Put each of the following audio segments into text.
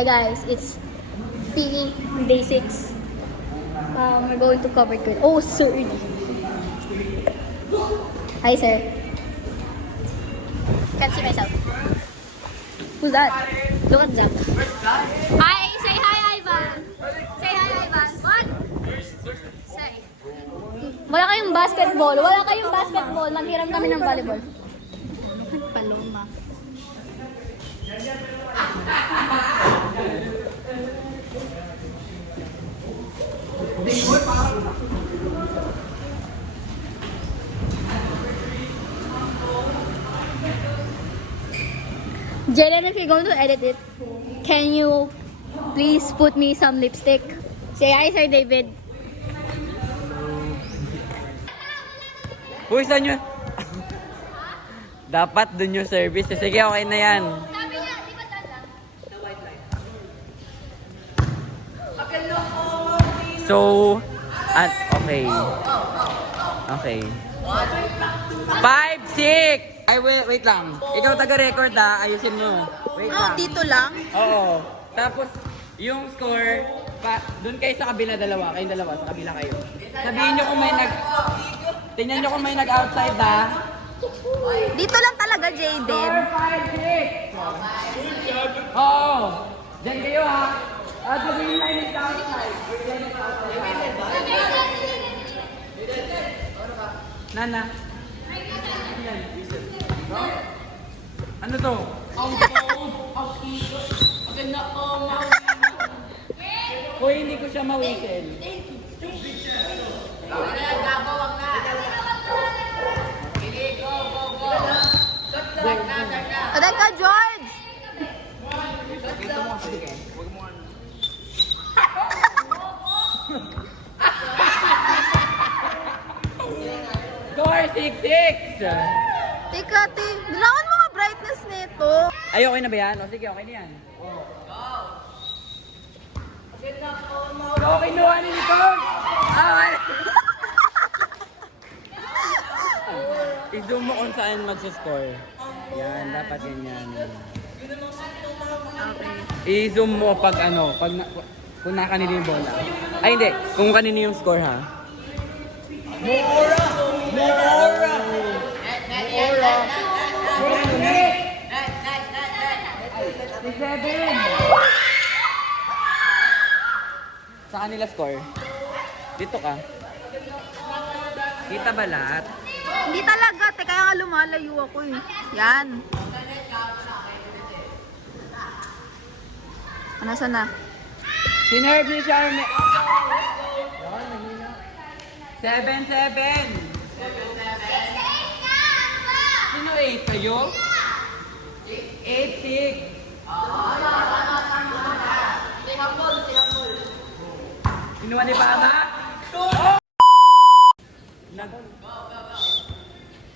Hi guys, it's PE day 6. We're going to cover good. Oh, sir. Hi, sir. Can't see myself. Who's that? Look at that. Hi, say hi, Ivan. Say hi, Ivan. What? Say. Wala kayong basketball. Wala kayong basketball. Naghiram kami ng volleyball. Paloma. Jalen, if you're going to edit it, can you please put me some lipstick? Say hi, Sir David. Uy, saan nyo? Dapat dun yung service. Sige, okay na yan. Sabi niya, di ba dyan lang? So, okay. Okay. 5, 6! Ay, wait lang. Ikaw taga-record ayusin mo. Wait lang. Dito lang? Oo. Tapos, yung score, dun kayo sa kabila dalawa. Kayong dalawa, sa kabila kayo. Sabihin nyo kung may tingnan nyo kung may nag-outside Dito lang talaga, Jaden. 4, 5, 6! Oo. Diyan kayo ha. Sabihin lang yung outside. Nana. Ano to? Hoy, hindi ko siya ma-whistle. Aday ka, George! Score 6-6! Teka, bilangan mo nga brightness nito. Ay, okay na ba yan? O sige, okay na yan. So, kinuha ni Nicole! Okay! I-zoom mo kung saan mag-score. Yan, dapat ganyan. Okay. I-zoom mo pag kung nakanino yung bola. Ay, hindi. Kung kanino yung score, ha? Mora! Mora! Mora! 7! Sa kanila score? Dito ka. Kita ba lahat? Hindi talaga. Teka nga lumalayo ako eh. Yan. Nasaan na? Sinerve ni Charme. 7-7. Sino 8 kayo? 8-6. Kinuha ni Pama?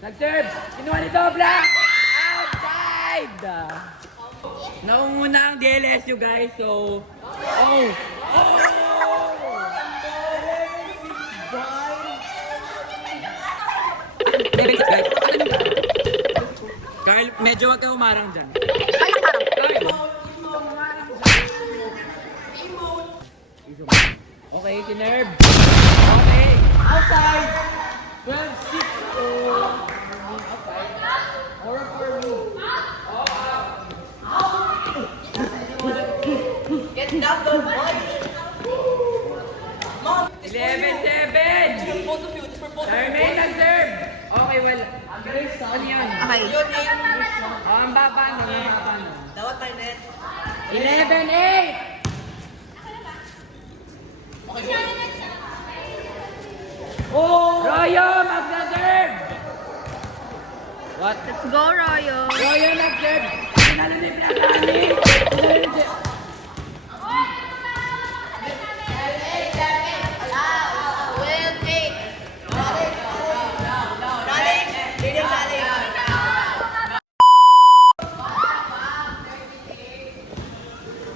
Nag-serve! Kinuha ni Dobla! Outside! Naunguna ang DLSU guys, so... Oh! Oh! Carl, medyo wag ka umarang dyan. Carl! Okay, sinerve. Okay, outside. 12-6. Outside. Or for me. Get down, don't boy. 11-7. Charmaine, nag-serve. Okay, wala. Ano yun? Okay. Ang baba no. Dawat tayo net. 11-8. Oh! Royo, mag-serve! What? Let's go, Royo. Royo, nag-serve! Pinalo ni Platani!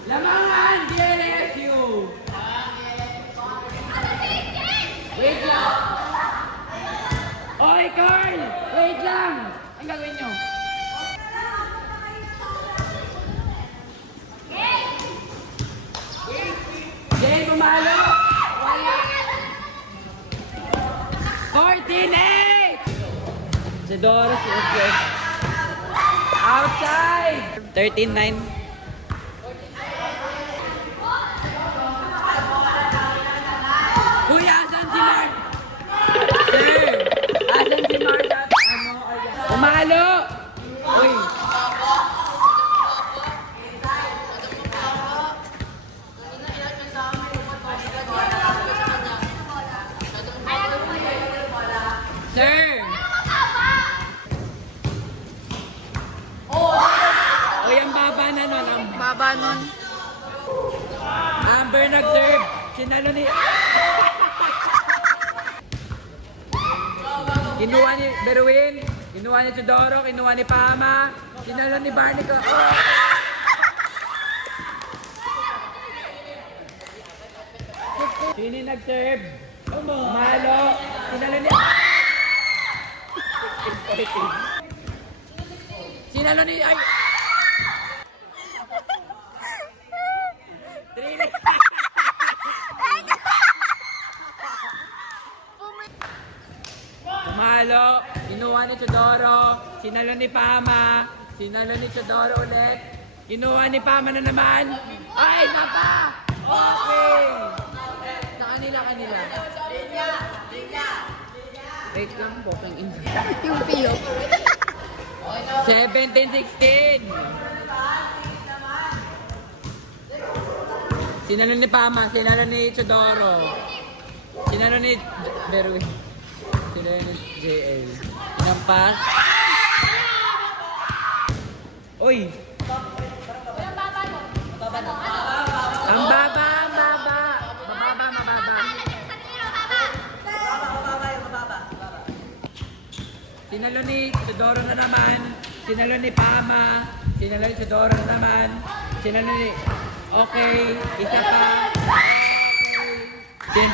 Lamangan, DLSU! Wait lang! Oy, Carl! Wait lang! Ang gagawin nyo? Pumalo! 14-8! Isidoro, Silvio. Outside! 13-9. Uy, asan si Mark? Sir! Asan si Mark at ano? Pumalo! Uy! Sir! Uy, ang baba na nun. Ang Baba nun. Amber nag-serve. Sinalo ni... Kinuha ni Berwin. Kinuha ni Tudoro. Kinuha ni Pama. Sinalo ni Barney ko. Oh! Sino nag-serve? Malo. Sinalo ni... Sinalo ni... Ay! 3 Pumalo, kinuha ni Chodoro, sinalo ni Pama, sinalo ni Chodoro ulit, kinuha ni Pama na naman. Ay, napa! Okay! Sa kanila. Wait lang po, kang inja. Yung piyo. 17-16. Sinalo ni Pama, sinalo ni Chodoro, sinalo ni Berwin, sinalo ni JL. Inampas. Uy! Ang baba! Mababa. Sinalo ni Chodoro na naman, sinalo ni Pama, sinalo ni Chodoro na naman, sinalo ni... Okay, isa pa. Okay.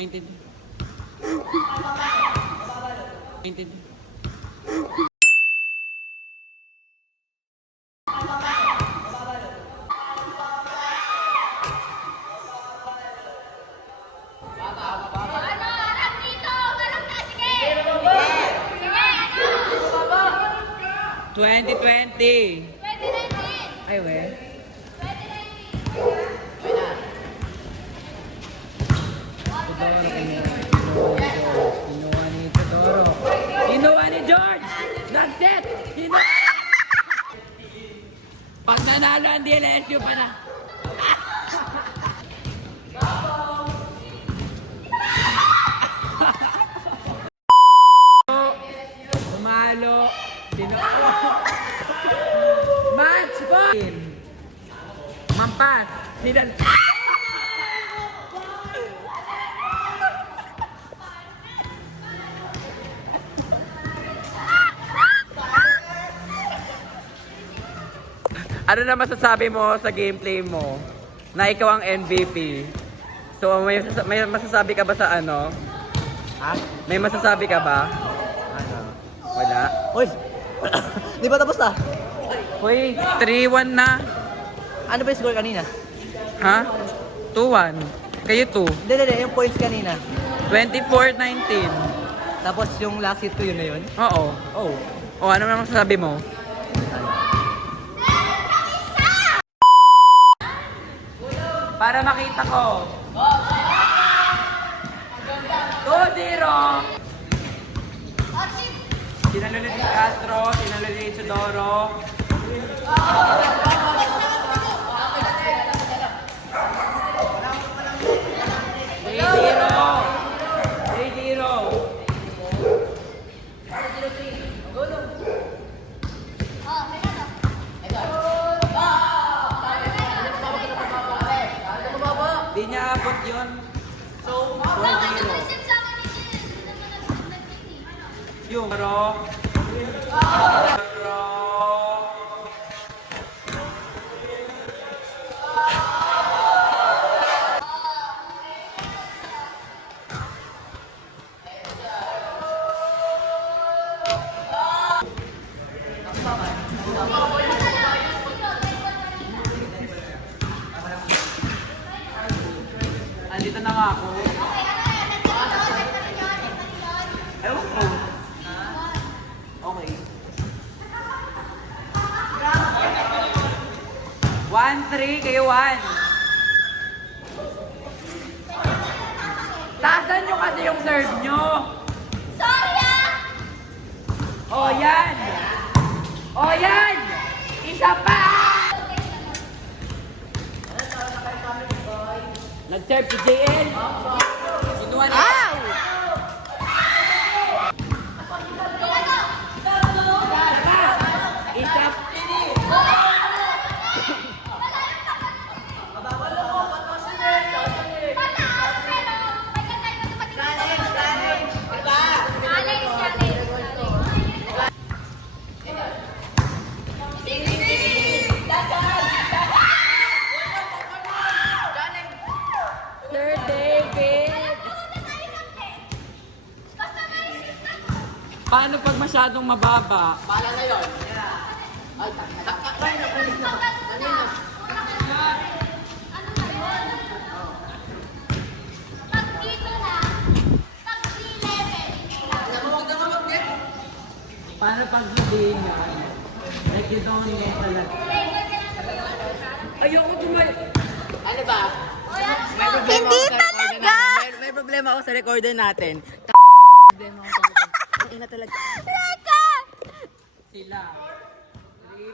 Painted. 2020. Ay, we. Kinuha ni Tudoro. Kinuha ni George! That's it! Pag nanalo ang DLSU pa na. Umalo. Match point! Mampas. Sinan. Ano na masasabi mo sa gameplay mo na ikaw ang MVP? So may masasabi ka ba sa ano? Ha? May masasabi ka ba? Ano? Wala. Uy! Di ba tapos na? Hoy, 3-1 na. Ano ba yung score kanina? Ha? 2-1. Kayo 2. Hindi, yung points kanina. 24-19. Tapos yung last hit ko yun na yun? Oo. Oh. O ano naman masasabi mo? Para makita ko. 2-0. Tinalo ni Castro, tinalo ni Isidoro. Di niya abot yun. So, 4-0. Yung pero 3, kayo 1. Taasan nyo kasi yung serve nyo. Sorry ah! O yan! O yan! Isa pa! Nag-serve si JL. Kinuha niya. Isa Sir David! Paano pag masyadong mababa? Paano pag hindi nga? Like you don't know talaga. Ayoko tumal... Ano ba? Hindi talaga! May problema ako sa recorder natin. Problema ako sa recorder. Ina talaga. Teka! Sila. 3,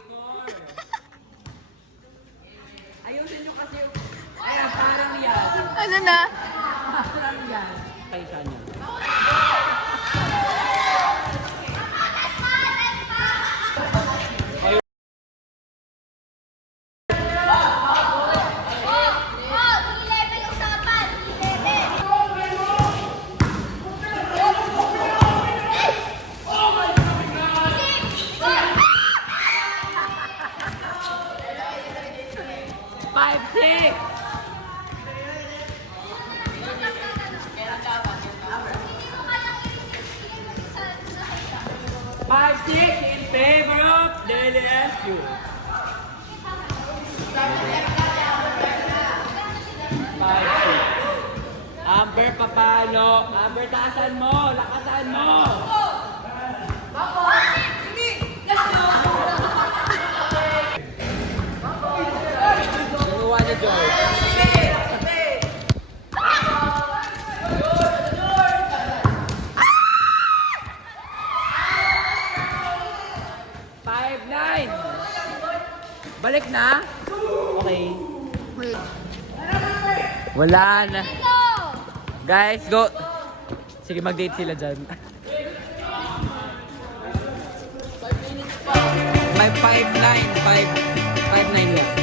4. Ayusin nyo kasi yung... Ay, parang yan. Ano na? Parang yan. Kaysa niya. Five, six. Five, six in favor of LSU. Five, six. Amber papalo. Amber, taasan mo. Lakasan mo. Kinuha ni George. Five, 9. Balik na? Okay. Wait. Wala na. Guys, go. Sige, mag-date sila dyan. May 5-9. 5-9 yan.